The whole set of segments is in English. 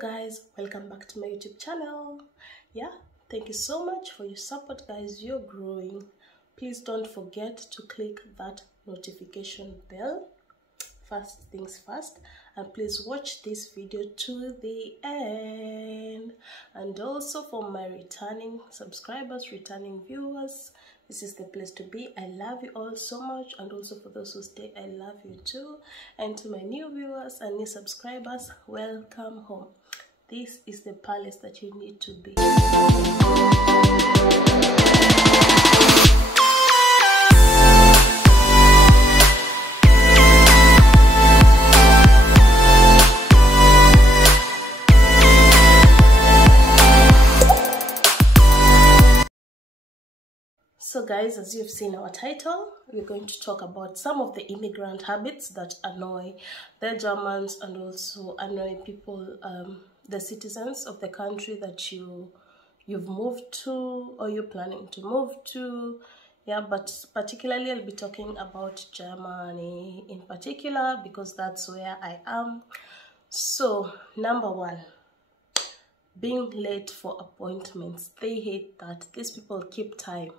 Guys, welcome back to my YouTube channel. Thank you so much for your support, guys. You're growing. Please don't forget to click that notification bell. First things first, and please watch this video to the end. And also for my returning subscribers, returning viewers, this is the place to be. I love you all so much, and also for those who stay, I love you too. And to my new viewers and new subscribers, welcome home. This is the palace that you need to be. So guys, as you've seen our title, we're going to talk about some of the immigrant habits that annoy the Germans and also annoy people, the citizens of the country that you've moved to or you're planning to move to. But particularly I'll be talking about Germany in particular because that's where I am. So number one, being late for appointments. They hate that. These people keep time.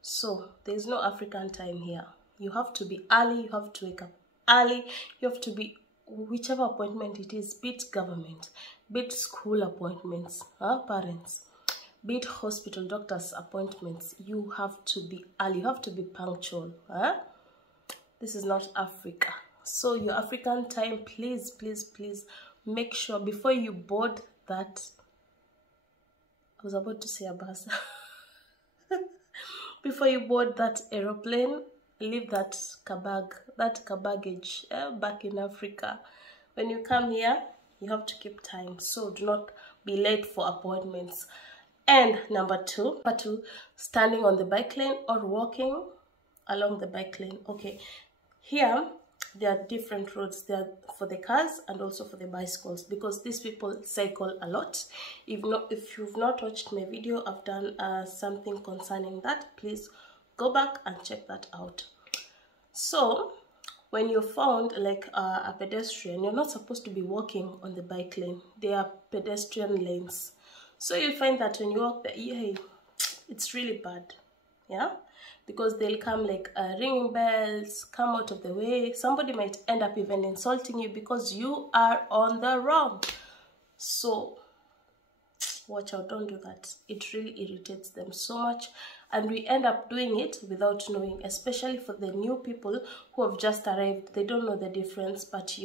So there's no African time here. You have to be early, you have to wake up early, you have to be whichever appointment it is, be it government, be it school appointments, parents, be it hospital doctors appointments. You have to be early, you have to be punctual. This is not Africa. So your African time, please make sure before you board that, I was about to say a bus. Before you board that aeroplane, leave that baggage back in Africa. When you come here, you have to keep time. So do not be late for appointments. And number two, standing on the bike lane or walking along the bike lane. Okay, here there are different roads. There are for the cars and also for the bicycles because these people cycle a lot. If you've not watched my video, I've done something concerning that. Please go back and check that out. So when you're found like a pedestrian, you're not supposed to be walking on the bike lane. They are pedestrian lanes. So you'll find that when you walk there, it's really bad. Because they'll come like ringing bells, come out of the way. Somebody might end up even insulting you because you are on the wrong. So watch out, don't do that. It really irritates them so much, and we end up doing it without knowing, especially for the new people who have just arrived. They don't know the difference, but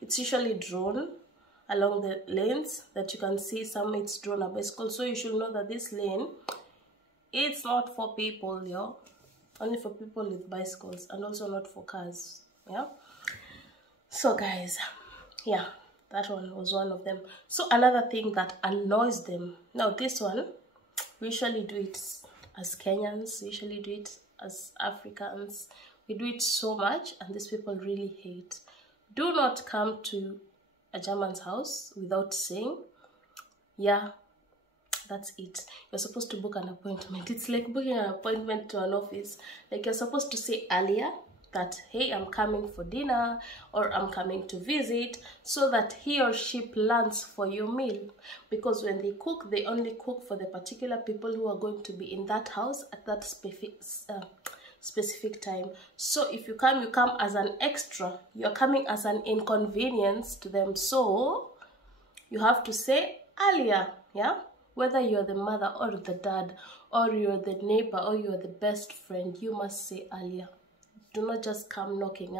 it's usually drawn along the lanes that you can see. Some it's drawn a bicycle, so you should know that this lane, it's not for people, only for people with bicycles, and also not for cars. So guys, that one was one of them. So another thing that annoys them, now this one, we usually do it as Kenyans, we usually do it as Africans. We do it so much, and these people really hate. Do not come to a German's house without saying, that's it. You're supposed to book an appointment. It's like booking an appointment to an office. Like you're supposed to say earlier that, hey, I'm coming for dinner or I'm coming to visit, so that he or she plans for your meal. Because when they cook, they only cook for the particular people who are going to be in that house at that specific time. So if you come as an extra. You're coming as an inconvenience to them. So you have to say earlier, Whether you're the mother or the dad, or you're the neighbor, or you're the best friend, you must say earlier. Do not just come knocking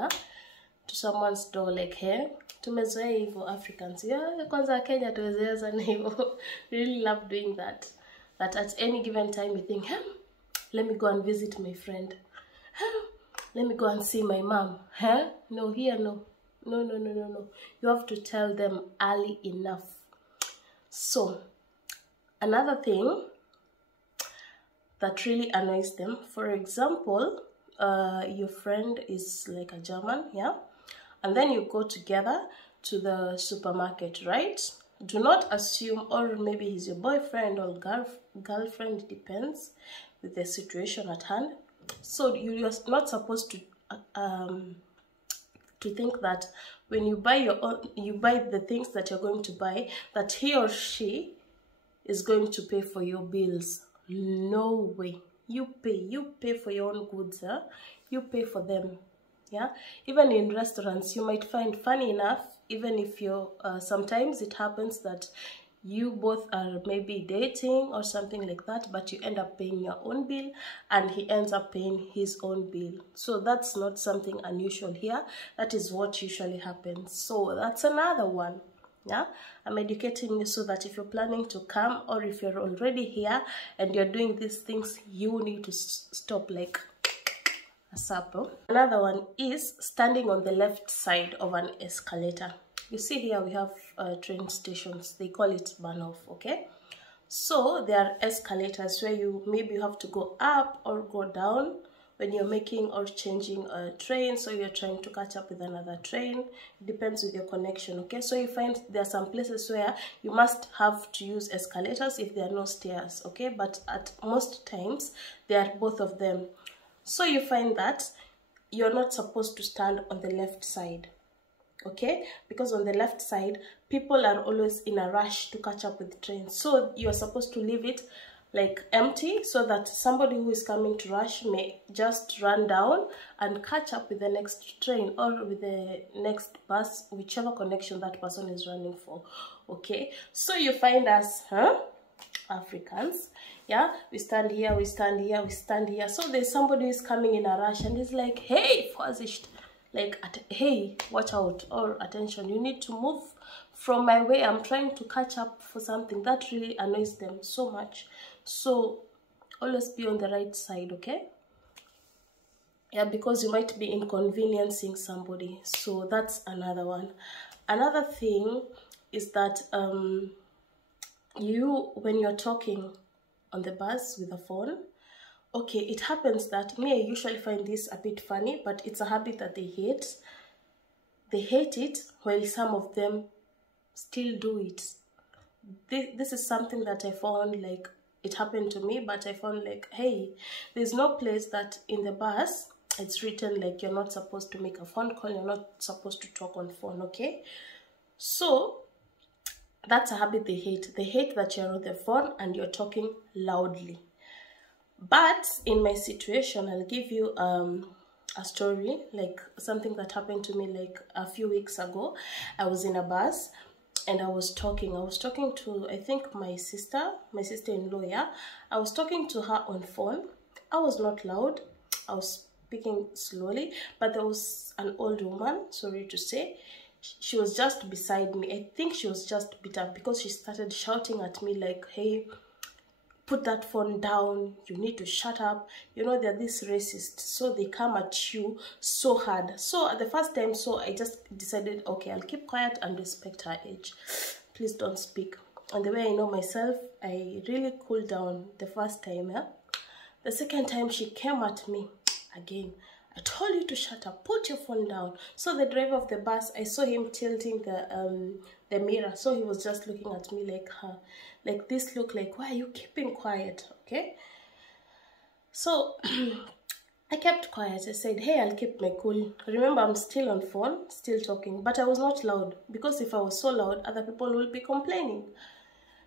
to someone's door like, hey, tumezoea hivyo Africans. Kwanza Kenya tumezoea sana hivyo. Really love doing that. That at any given time you think, let me go and visit my friend. Let me go and see my mom. No, here, no. No. You have to tell them early enough. So another thing that really annoys them, for example, your friend is like a German, and then you go together to the supermarket, right? Do not assume, or maybe he's your boyfriend or girlfriend, depends with the situation at hand. So you're not supposed to to think that when you buy you buy the things that you're going to buy, that he or she is going to pay for your bills. No way. You pay for your own goods, huh? You pay for them. Yeah, even in restaurants, you might find, funny enough, even if you're sometimes it happens that you both are maybe dating or something like that, but you end up paying your own bill and he ends up paying his own bill. So that's not something unusual here. That is what usually happens. So that's another one. Yeah, I'm educating you so that if you're planning to come, or if you're already here and you're doing these things, you need to stop like a supple. Another one is standing on the left side of an escalator. You see here we have train stations. They call it burn-off, okay? So there are escalators where maybe you have to go up or go down when you're making or changing a train, so you're trying to catch up with another train. It depends with your connection, okay? So you find there are some places where you must have to use escalators if there are no stairs, okay? But at most times, there are both of them. So you find that you're not supposed to stand on the left side, okay? Because on the left side, people are always in a rush to catch up with the train. So you're supposed to leave it like empty so that somebody who is coming to rush may just run down and catch up with the next train or with the next bus, whichever connection that person is running for, okay? So you find us, Africans, yeah, we stand here, we stand here, we stand here. So there's somebody who is coming in a rush and is like, hey, Vorsicht, like, hey, watch out, or attention, you need to move from my way. I'm trying to catch up for something. That really annoys them so much. So always be on the right side, okay? Yeah, because you might be inconveniencing somebody. So that's another one. Another thing is that when you're talking on the bus with a phone, okay, it happens that I usually find this a bit funny, but it's a habit that they hate. They hate it, while some of them still do it. This is something that I found, like, it happened to me, but I found like, hey, there's no place that in the bus it's written like you're not supposed to make a phone call, you're not supposed to talk on phone, okay? So that's a habit they hate. They hate that you're on the phone and you're talking loudly. But in my situation, I'll give you a story, like something that happened to me like a few weeks ago. I was in a bus and I was talking to, I think, my sister-in-law, yeah. I was talking to her on phone. I was not loud. I was speaking slowly, but there was an old woman, sorry to say. She was just beside me. I think she was just bitter because she started shouting at me like, hey, put that phone down, you need to shut up. You know, they're this racist, so they come at you so hard. So at the first time, so I just decided, okay, I'll keep quiet and respect her age. Please don't speak. And the way I know myself, I really cooled down the first time, yeah? The second time she came at me again. I told you to shut up, put your phone down. So the driver of the bus, I saw him tilting the mirror. So he was just looking at me like this look, like, why are you keeping quiet, okay? So I kept quiet. I said, hey, I'll keep my cool. Remember, I'm still on phone, still talking, but I was not loud, because if I was so loud, other people will be complaining.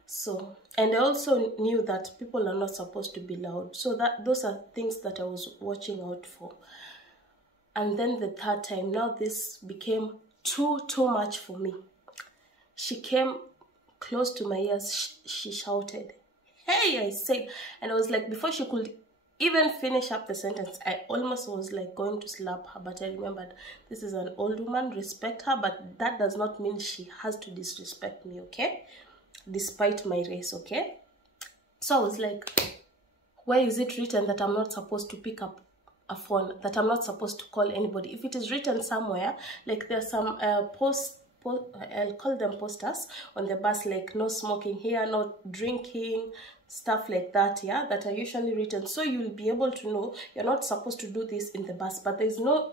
So, and I also knew that people are not supposed to be loud. So those are things that I was watching out for. And then the third time, now this became too much for me. She came close to my ears. She shouted, hey, I said, and I was like, before she could even finish up the sentence, I almost was like going to slap her, but I remembered this is an old woman, respect her, but that does not mean she has to disrespect me, okay? Despite my race, okay? So I was like, why is it written that I'm not supposed to pick up a phone, that I'm not supposed to call anybody? If it is written somewhere, like there's some I'll call them posters on the bus, like no smoking here, no drinking, stuff like that, yeah, that are usually written. So you'll be able to know you're not supposed to do this in the bus, but there's no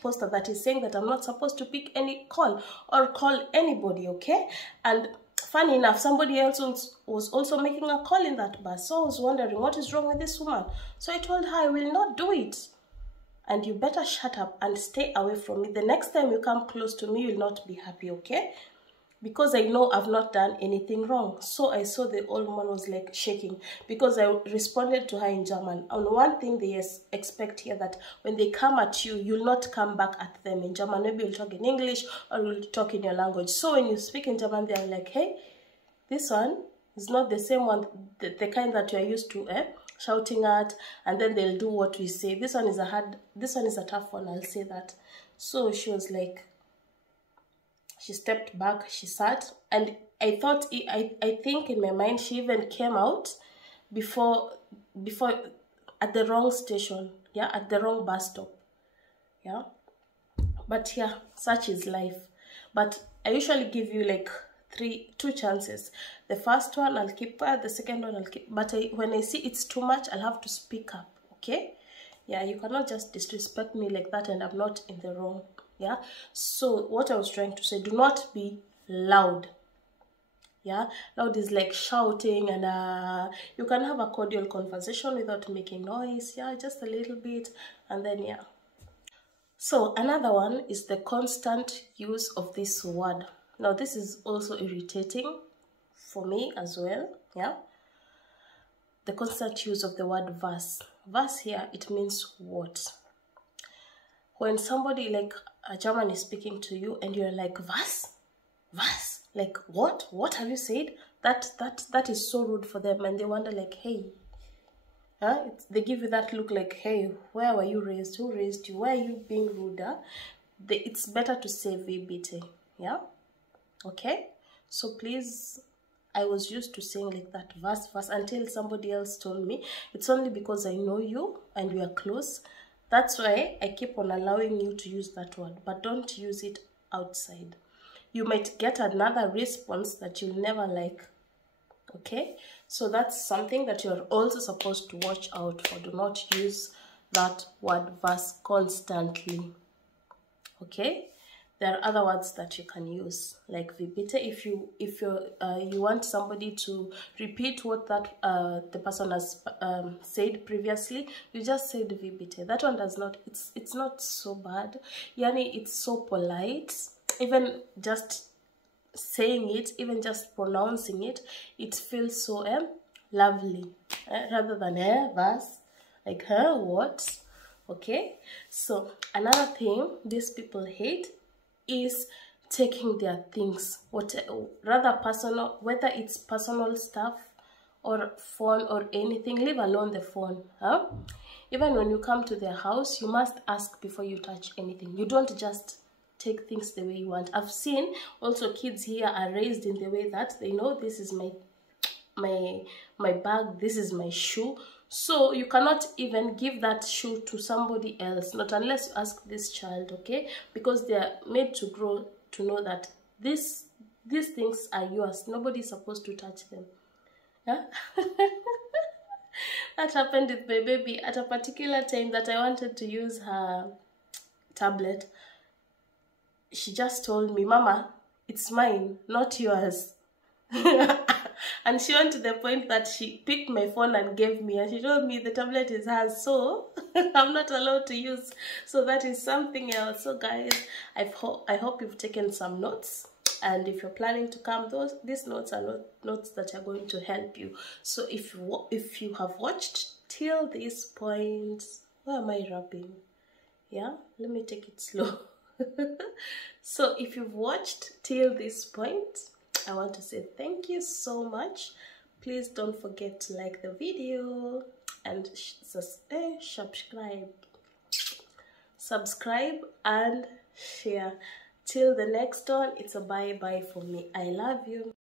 poster that is saying that I'm not supposed to pick any call or call anybody, okay? And funny enough, somebody else was also making a call in that bus. So I was wondering, what is wrong with this woman? So I told her I will not do it. and you better shut up and stay away from me. The next time you come close to me, you'll not be happy, okay? Because I know I've not done anything wrong. So I saw the old woman was like shaking, because I responded to her in German. And one thing they expect here, that when they come at you, you'll not come back at them in German. Maybe you'll talk in English or you'll talk in your language. So when you speak in German, they're like, hey, this one is not the same one, the kind that you're used to, shouting at, and then they'll do what we say. This one is a tough one, I'll say that. So she was like, she stepped back, she sat, and I think in my mind she even came out before at the wrong station, yeah, at the wrong bus stop, yeah. But yeah, such is life. But I usually give you like two chances. The first one I'll keep quiet, the second one I'll keep, but when I see it's too much, I'll have to speak up, okay? Yeah, you cannot just disrespect me like that and I'm not in the wrong. Yeah, so what I was trying to say, do not be loud. Yeah, loud is like shouting, and you can have a cordial conversation without making noise. Yeah, just a little bit, and then yeah. So another one is the constant use of this word. Now this is also irritating for me as well. Yeah, the constant use of the word verse. Verse here, it means what? When somebody like a German is speaking to you and you're like, was? Like, what have you said? That is so rude for them, and they wonder like, hey, they give you that look like, hey, where were you raised? Who raised you? Why are you being rude? It's better to say VBT, yeah? Okay? So please, I was used to saying like that, verse, until somebody else told me. It's only because I know you and we are close. That's why I keep on allowing you to use that word, but don't use it outside. You might get another response that you'll never like, okay? So that's something that you're also supposed to watch out for. Do not use that word verse constantly, okay? There are other words that you can use, like vibite. If you want somebody to repeat what that the person has said previously, you just said vibite. That one does not. It's not so bad. Yani, it's so polite. Even just saying it, even just pronouncing it, it feels so lovely, rather than verse, like what? Okay. So another thing these people hate is taking their things, rather personal, whether it's personal stuff or phone or anything. Leave alone the phone. Even when you come to their house, you must ask before you touch anything. You don't just take things the way you want. I've seen also kids here are raised in the way that they know this is my bag, this is my shoe. So you cannot even give that shoe to somebody else, not unless you ask this child, okay? Because they are made to grow to know that these things are yours. Nobody's supposed to touch them. Yeah? That happened with my baby at a particular time that I wanted to use her tablet. She just told me, Mama, it's mine, not yours. And she went to the point that she picked my phone and gave me, and she told me the tablet is hers, so I'm not allowed to use. So that is something else. So guys, I hope you've taken some notes, and if you're planning to come, these notes are notes that are going to help you. So if you have watched till this point, where am I rubbing? Yeah, let me take it slow. So if you've watched till this point, I want to say thank you so much. Please don't forget to like the video and subscribe and share. Till the next one, it's a bye-bye for me. I love you.